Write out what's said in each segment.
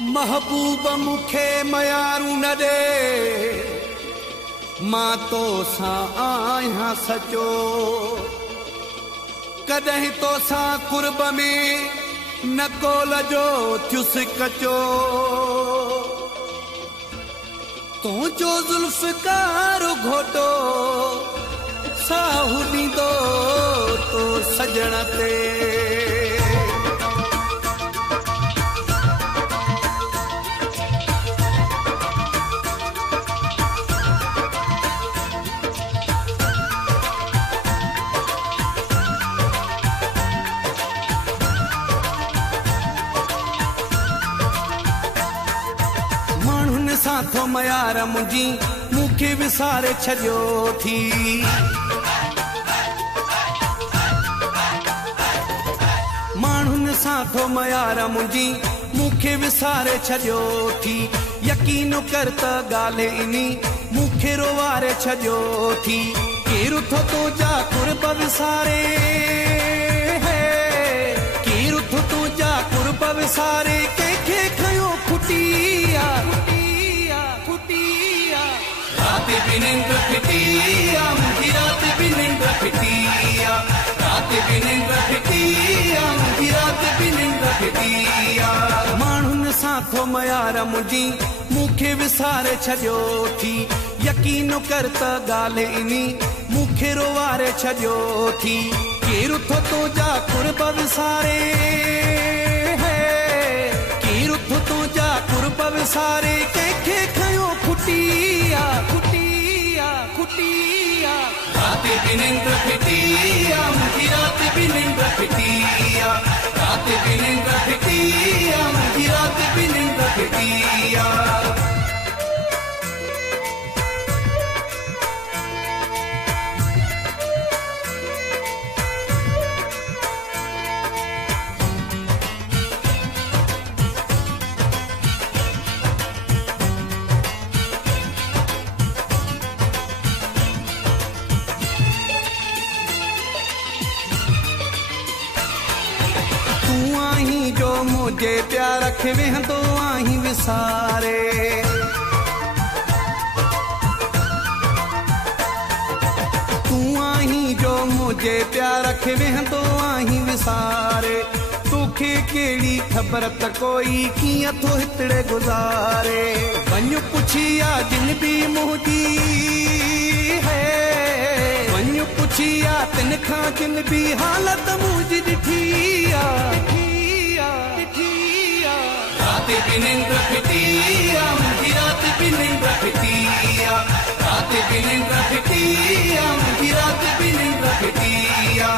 महबूब मुखे मयारू न दे मां तो सा आया सचो कदहीं तो सा कुर्ब में न कोलजो थियुस कचो तू जो जुल्फकार घोटो साहु ॾींदो तो सजण ते साथो मयार मुंहिंजी मूंखे विसारे छॾियो थी माण्हुनि साथो मयार मुंहिंजी मूंखे विसारे छॾियो थी यकीन कर त ॻाल्हि इनी मूंखे रोवारे छॾियो थी केरु थो तुंहिंजा कुर्ब विसारे केरु थो तुंहिंजा कुर्ब विसारे कंहिंखे खयो खुटिया रात भी निंद फिटिया मुझी रात भी निंद फिटिया रात भी निंद फिटिया मुझी रात भी निंद फिटिया माण्हुनि साथो मयार मुंहिंजी मूंखे विसारे छॾियो थी यकीन कर त ॻाल्हि इनी मूंखे रोवारे छॾियो थी केरु थो तुंहिंजा कुर्ब विसारे केरु थो तुंहिंजा कुर्ब विसारे कंहिंखे खयो खुटिया खुटिया रात भी निंद फिटिया मुझी रात भी निंद फिटिया रात भी निंद फिटिया मुझी रात भी निंद फिटिया जो मुझे प्यार रखे वेंदो आहीं विसारे तू आहीं जो मुझे प्यार रखे वेंदो आहीं विसारे तोखे केड़ी खबर त कोई कीअं थो हितड़े गुज़ारे वञ पुछिया जिन भी मुंहिंजी है वञ पुछिया तिन खां जिन भी हालत मुंहिंजी ॾिठिया रात भी निंद फिटिया मुझी रात भी निंद फिटिया रात भी निंद फिटिया मुझी रात भी निंद फिटिया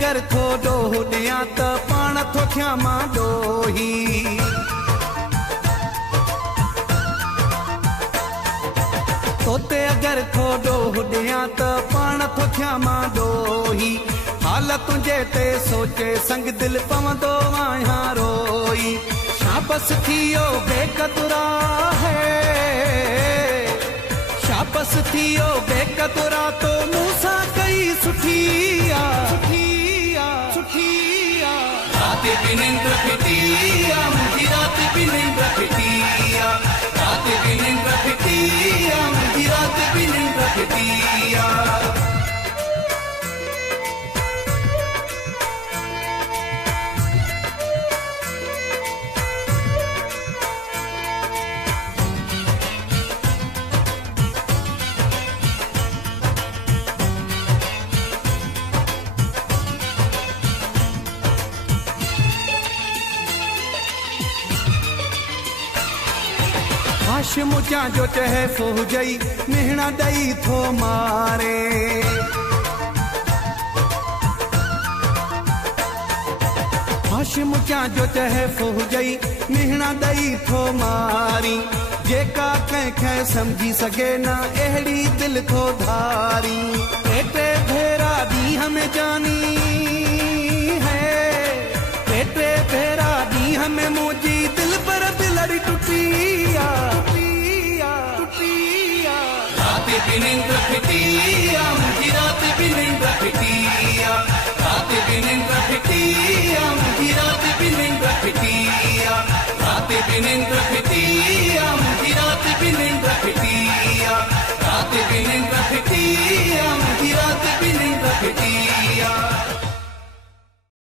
अगर थो ॾोह ॾियां त पाण थो थियां मां ॾोही तोते अगर थो ॾोह ॾियां त पाण थो थियां मां ॾोही हाल तुंहिंजे ते सोचे संग दिलि पवंदो आहियां रोई शाबस थियो बेक़दुरा है शाबस थियो बेक़दुरा तो मूंसां कई सुठिया रात भी निंद फिटिया मुझी रात भी निंद फिटिया रात भी निंद फिटिया मुझी रात भी निंद फिटिया हाशिम जा जो चहे फौजई मेहना दई थो मारे हाशिम जा जो चहे फौजई मेहना दई थो मारी जेका कंहिंखे समझी सघे न अहिड़ी दिल थो धारी एटे भेरा ॾींहं में जानी भी नींद फिटी, आम की रात भी नींद फिटी।